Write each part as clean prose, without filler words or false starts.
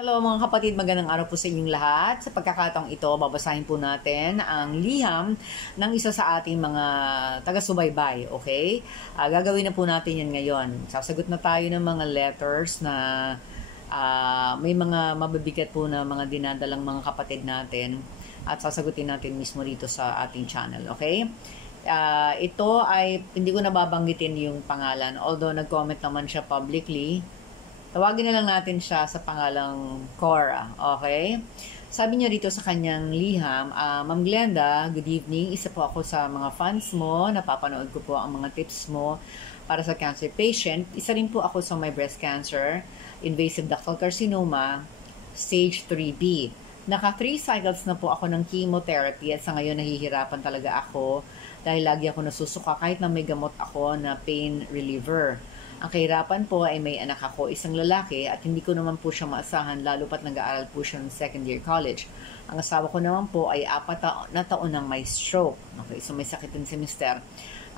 Hello mga kapatid, magandang araw po sa inyong lahat. Sa pagkakataong ito, babasahin po natin ang liham ng isa sa ating mga taga-subaybay, okay? Gagawin na po natin yan ngayon. Sasagot na tayo ng mga letters na may mga mabibigat po na mga dinadalang mga kapatid natin at sasagutin natin mismo dito sa ating channel, okay? Ito ay, hindi ko nababanggitin yung pangalan, although nag-comment naman siya publicly. Tawagin na lang natin siya sa pangalang Cora, okay? Sabi niya dito sa kanyang liham, Ma'am Glenda, good evening. Isa po ako sa mga fans mo. Napapanood ko po ang mga tips mo para sa cancer patient. Isa rin po ako sa may breast cancer, invasive ductal carcinoma, stage 3B. Naka 3 cycles na po ako ng chemotherapy at sa ngayon nahihirapan talaga ako dahil lagi ako nasusuka kahit na may gamot ako na pain reliever. Ang kahirapan po ay may anak ako, isang lalaki, at hindi ko naman po siya maasahan lalo pat nag-aaral po siya ng second year college. Ang asawa ko naman po ay 4 na taon nang may stroke. Okay, so may sakit din si mister.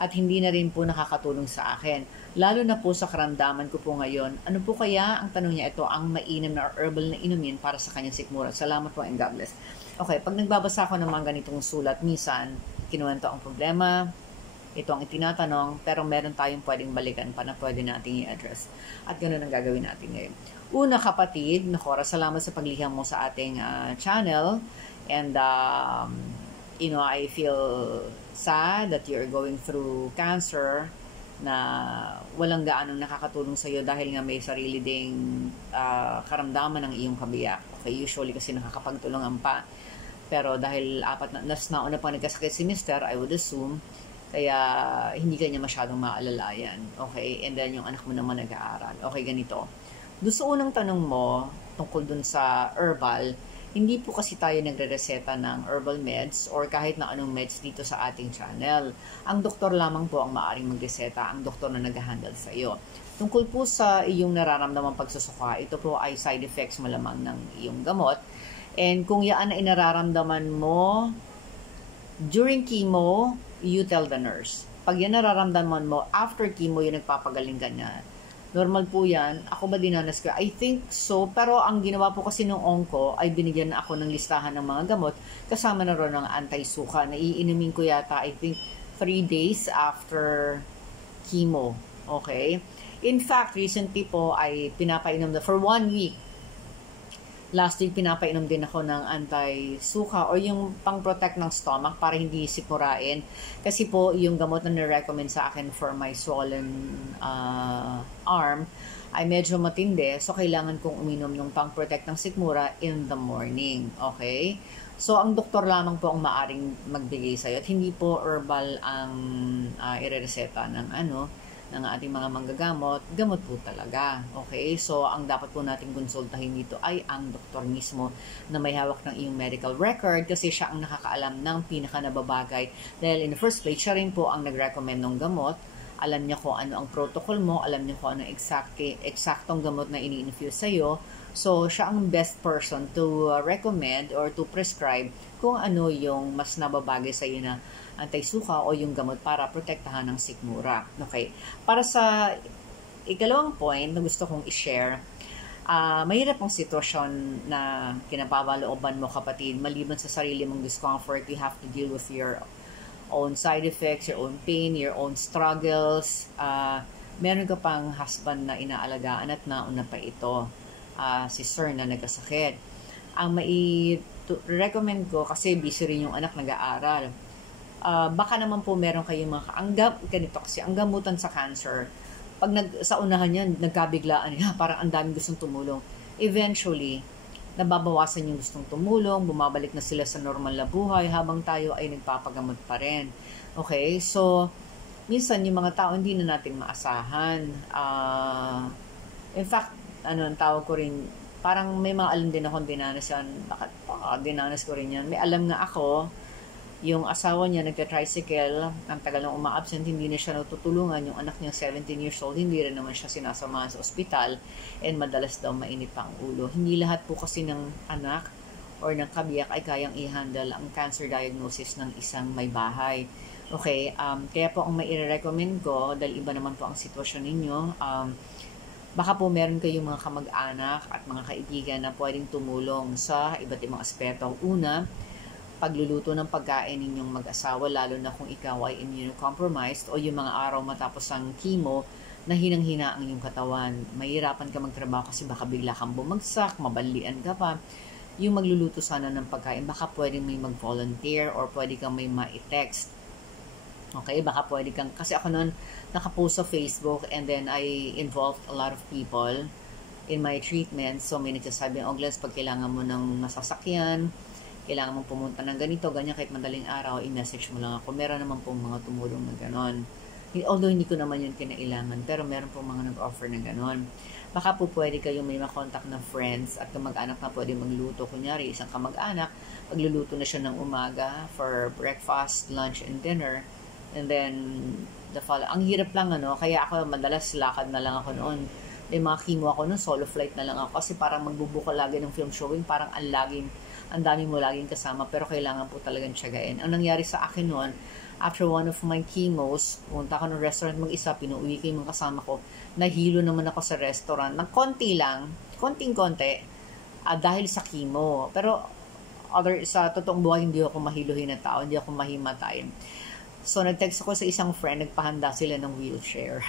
At hindi na rin po nakakatulong sa akin. Lalo na po sa karamdaman ko po ngayon. Ano po kaya, ang tanong niya ito, ang mainam na herbal na inumin para sa kanyang sikmura? Salamat po and God bless. Okay, pag nagbabasa ko ng mga ganitong sulat, minsan, kinuwento ang problema, ito ang itinatanong, pero meron tayong pwedeng balikan pa na pwede nating i-address. At ganoon ang gagawin natin ngayon. Una kapatid, Cora, salamat sa pagliham mo sa ating channel. And, I feel sad that you're going through cancer na walang gaanong nakakatulong sa iyo dahil nga may sarili ding karamdaman ng iyong kabiyak. Okay, usually kasi nakakapagtulungan pa. Pero dahil nauna pa nagkasakit si Mr., I would assume, kaya hindi kanya masyadong maalalayan. Okay? And then yung anak mo naman nag-aaral. Okay, ganito. Doon sa unang tanong mo, tungkol dun sa herbal, hindi po kasi tayo nagre-reseta ng herbal meds or kahit na anong meds dito sa ating channel. Ang doktor lamang po ang maaaring magreseta, ang doktor na nag-handle sa iyo. Tungkol po sa iyong nararamdaman pagsusuka, ito po ay side effects malamang ng iyong gamot. And kung yaan na inararamdaman mo during chemo, you tell the nurse. Pag yan nararamdaman mo, after chemo, yung nagpapagaling ka niya. Normal po yan. Ako ba dinanas ko? I think so. Pero ang ginawa po kasi nung onko, ay binigyan na ako ng listahan ng mga gamot. Kasama na ron ng anti-suka. Naiinumin ko yata, I think, 3 days after chemo. Okay? In fact, recently po ay pinapainom na for 1 week. Last week, pinapainom din ako ng anti-suka or yung pang-protect ng stomach para hindi sikmurain. Kasi po, yung gamot na nirecommend sa akin for my swollen arm ay medyo matindi. So, kailangan kong uminom ng pang-protect ng sikmura in the morning. Okay? So, ang doktor lamang po ang maaring magbigay sa'yo. At hindi po herbal ang irereseta ng ng ating mga manggagamot, gamot po talaga. Okay? So, ang dapat po natin konsultahin dito ay ang doktor mismo na may hawak ng iyong medical record kasi siya ang nakakaalam ng pinakanababagay. Dahil in the first place, siya rin po ang nag-recommend ng gamot. Alam niya kung ano ang protocol mo, alam niya kung ano eksaktong gamot na ini-infuse sa'yo. So, siya ang best person to recommend or to prescribe kung ano yung mas nababagay sa'yo na anti-suka o yung gamot para protektahan ng sikmura. Okay. Para sa ikalawang point na gusto kong i-share, mahirap ang sitwasyon na kinapabalooban mo kapatid. Maliban sa sarili mong discomfort, you have to deal with your own side effects, your own pain, your own struggles. Meron ka pang husband na inaalagaan at nauna pa ito. Si sir na nagkasakit. Ang mai-recommend ko kasi busy rin yung anak nag-aaral. Baka naman po meron kayong mga ganito kasi ang gamutan sa cancer, pag sa unahan yan, nagkabiglaan, parang ang daming gustong tumulong. Eventually, nababawasan yung gustong tumulong, bumabalik na sila sa normal na buhay habang tayo ay nagpapagamot pa rin. Okay? So, minsan yung mga tao hindi na natin maasahan. In fact, ang tawag ko rin, parang may mga alam din akong dinanas yan. Bakit dinanas ko rin yan? May alam nga ako, yung asawa niya nagka-tricycle, ang tagal nang uma-absent, hindi na siya natutulungan. Yung anak niya 17 years old, hindi rin naman siya sinasamahan sa ospital and madalas daw mainit pa ang ulo. Hindi lahat po kasi ng anak or ng kabiyak ay kayang i-handle ang cancer diagnosis ng isang may bahay. Okay, kaya po ang mai-recommend ko, dahil iba naman po ang sitwasyon ninyo, Baka po meron kayong mga kamag-anak at mga kaibigan na pwedeng tumulong sa iba't ibang aspeto. Una, pagluluto ng pagkain ninyong mag-asawa, lalo na kung ikaw ay immunocompromised o yung mga araw matapos ang chemo na hinang-hina ang iyong katawan. Mahirapan ka magtrabaho kasi baka bigla kang bumagsak, mabalian ka pa. Yung magluluto sana ng pagkain, baka pwedeng may mag-volunteer or pwede kang may ma-text. Okay, baka pwede kang, kasi ako noon nakapost sa Facebook and then I involved a lot of people in my treatment. So may nagsasabi, oh Glenn, pag kailangan mo ng masasakyan, kailangan mong pumunta ng ganito, ganyan, kahit madaling araw, i-message mo lang ako. Meron naman pong mga tumulong na ganon. Although hindi ko naman yun kinailangan, pero meron pong mga nag-offer na ganon. Baka po pwede kayong may makontak na friends at kamag-anak na pwede magluto. Kunyari, isang kamag-anak, magluluto na siya ng umaga for breakfast, lunch, and dinner. And then, ang hirap lang, kaya ako madalas lakad na lang ako noon. May mga chemo ako noon, solo flight na lang ako. Kasi parang magbubuka lagi ng film showing, parang ang dami mo laging kasama, pero kailangan po talagang tiyagain. Ang nangyari sa akin noon, after one of my chemos, punta ako ng restaurant mag-isa, pinuwi ko yung mga kasama ko, nahilo naman ako sa restaurant, ng konti lang, konting-konti, dahil sa chemo. Pero, sa totoong buhay, hindi ako mahiluhin na tao, hindi ako mahimatayin. So, nag-text ako sa isang friend, nagpahanda sila ng wheelchair.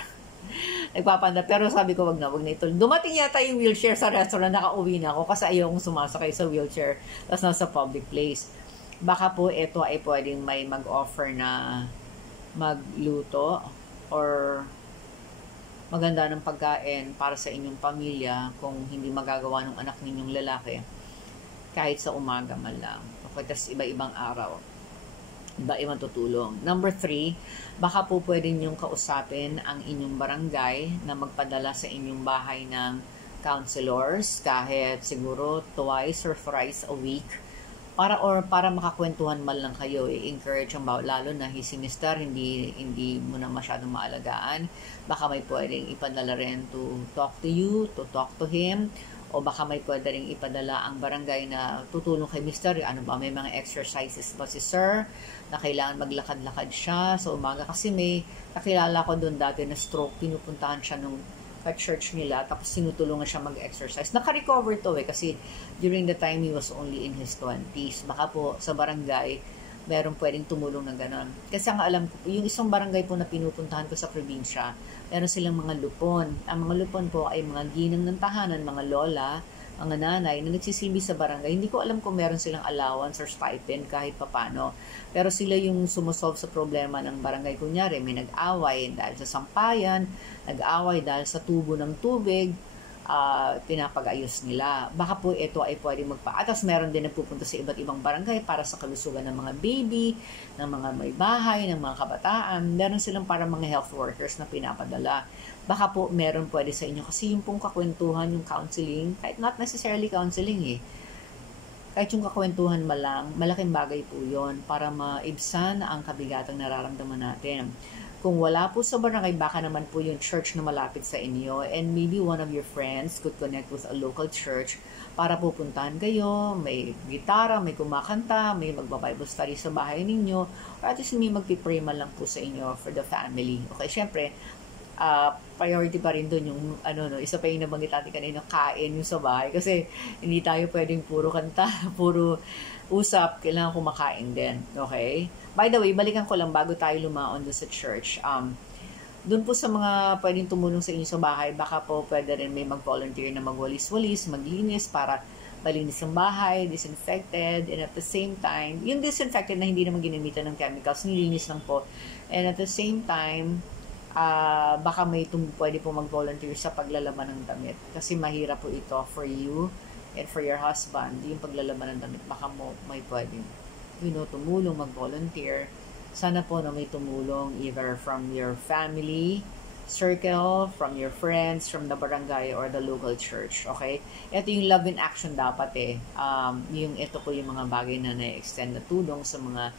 Nagpapanda, pero sabi ko, wag na ito. Dumating yata yung wheelchair sa restaurant, nakauwi na ako kasi ayokong sumasakay sa wheelchair, tapos nasa public place. Baka po ito ay pwedeng may mag-offer na magluto or maganda ng pagkain para sa inyong pamilya kung hindi magagawa ng anak ninyong lalaki kahit sa umaga man lang. Okay, tapos iba-ibang araw. Iba-ibang tutulong. Number 3, baka po pwede niyong kausapin ang inyong barangay na magpadala sa inyong bahay ng counselors kahit siguro twice or thrice a week para makakwentuhan man lang kayo. I-encourage ang lalo na si Mr. hindi mo na masyadong maalagaan. Baka may pwedeng ipadala rin to talk to you, to talk to him, o baka may pwede rin ipadala ang barangay na tutulong kay Mr. Ano ba, may mga exercises ba si Sir na kailangan maglakad-lakad siya sa umaga? Kasi may nakilala ko doon dati na stroke, pinupuntahan siya nung church nila, tapos sinutulungan siya mag-exercise. Naka-recover to kasi during the time he was only in his 20s. Baka po sa barangay, meron pwedeng tumulong na gano'n. Kasi ang alam ko, yung isang barangay po na pinupuntahan ko sa probinsya, meron silang mga lupon. Ang mga lupon po ay mga ginang ng tahanan, mga lola, mga nanay na nagsisilbi sa barangay. Hindi ko alam kung meron silang allowance or stipend kahit papano. Pero sila yung sumusolve sa problema ng barangay. Kunyari, may nag-away dahil sa sampayan, nag-away dahil sa tubo ng tubig, pinapag-ayos nila. Baka po ito ay pwede magpa-atas. Meron din nagpupunta sa iba't ibang barangay para sa kalusugan ng mga baby, ng mga may bahay, ng mga kabataan. Meron silang para mga health workers na pinapadala. Baka po meron pwede sa inyo kasi yung pong kakwentuhan, yung counseling, kahit not necessarily counseling kahit yung kakwentuhan malaking bagay po yon para maibsan ang kabigatang nararamdaman natin. Kung wala po sa barangay, baka naman po yung church na malapit sa inyo and maybe one of your friends could connect with a local church para pupuntahan kayo, may gitara, may kumakanta, may magbabible study sa bahay ninyo, or at least may magpipray man lang po sa inyo for the family. Okay, syempre, priority pa rin doon yung isa pa yung nabanggit natin kanina, kain yung sa bahay kasi hindi tayo pwedeng puro kanta, puro usap, kailangan kumakain din. Okay? By the way, balikan ko lang bago tayo lumaon doon sa church. Doon po sa mga pwedeng tumulong sa inyo sa bahay, baka po pwede rin may mag-volunteer na magwalis-walis, maglinis para malinis ang bahay, disinfected, and at the same time, yung disinfected na hindi naman ginamitan ng chemicals, nilinis lang po. And at the same time, baka may pwede po mag-volunteer sa paglalaban ng damit. Kasi mahirap po ito for you and for your husband, yung paglalaban ng damit. Baka may pwede tumulong, mag-volunteer. Sana po na may tumulong either from your family circle, from your friends, from the barangay or the local church. Okay? Ito yung love in action dapat ito po yung mga bagay na na-extend na tulong sa mga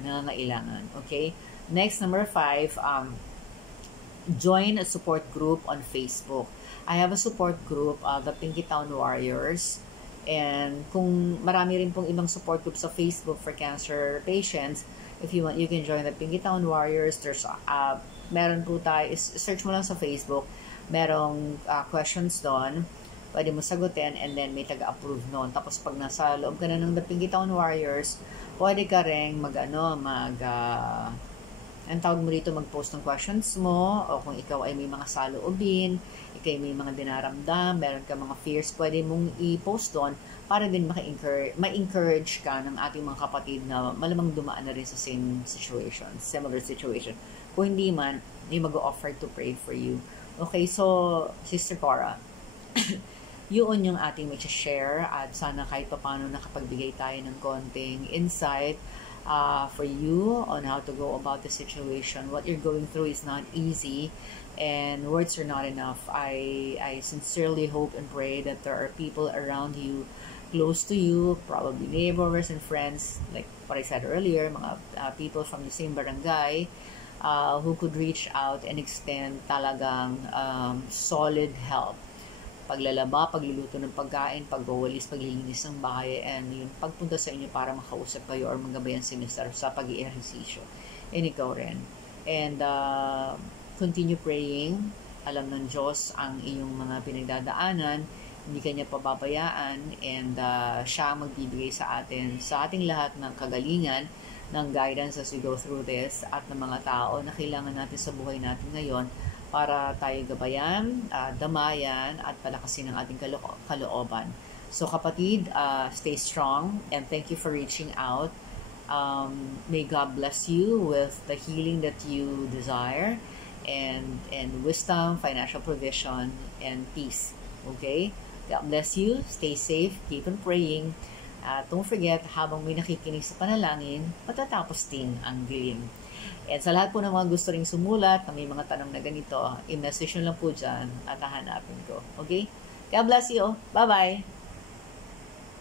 nangangailangan. Okay? Next, number 5, join a support group on Facebook. I have a support group, the Pinky Town Warriors. And kung marami rin pong ibang support group sa Facebook for cancer patients, if you want, you can join the Pinky Town Warriors. There's, meron po tayo, search mo lang sa Facebook, merong questions doon, pwede mo sagutin, and then may taga-approve noon. Tapos pag nasa loob ka na ng The Pinky Town Warriors, pwede ka rin ang tawag mo dito, mag-post ng questions mo, o kung ikaw ay may mga saloobin, ikaw may mga dinaramdam, meron ka mga fears, pwede mong i-post doon para din ma-encourage ka ng ating mga kapatid na malamang dumaan na rin sa similar situation. Kung hindi man, may mag-offer to pray for you. Okay, so, Sister Cora, yun yung ating may share, at sana kahit paano nakapagbigay tayo ng konting insight for you on how to go about the situation. What you're going through is not easy, and words are not enough. I sincerely hope and pray that there are people around you, close to you, probably neighbors and friends, like what I said earlier, mga people from the same barangay, who could reach out and extend talagang solid help. Paglalaba, pagluluto ng pagkain, pagwawalis, paglilinis ng bahay, and yung pagpunta sa inyo para makausap kayo or magabayan si Mr. sa pag-i-ehersisyo. And ikaw rin. And continue praying. Alam ng Diyos ang iyong mga pinagdadaanan. Hindi kanya pababayaan, and siya ang magbibigay sa ating lahat ng kagalingan, ng guidance as we go through this, at ng mga tao na kailangan natin sa buhay natin ngayon para tayo gabayan, damayan, at palakasin ang ating kalooban. So kapatid, stay strong, and thank you for reaching out. May God bless you with the healing that you desire, and wisdom, financial provision, and peace. Okay? God bless you. Stay safe. Keep on praying. Don't forget, habang may nakikinig sa panalangin, matatapos din ang dilim. At sa lahat po ng mga gusto ring sumulat na may mga tanong na ganito, i-message nyo lang po dyan at hahanapin ko. Okay? God bless you. Bye-bye!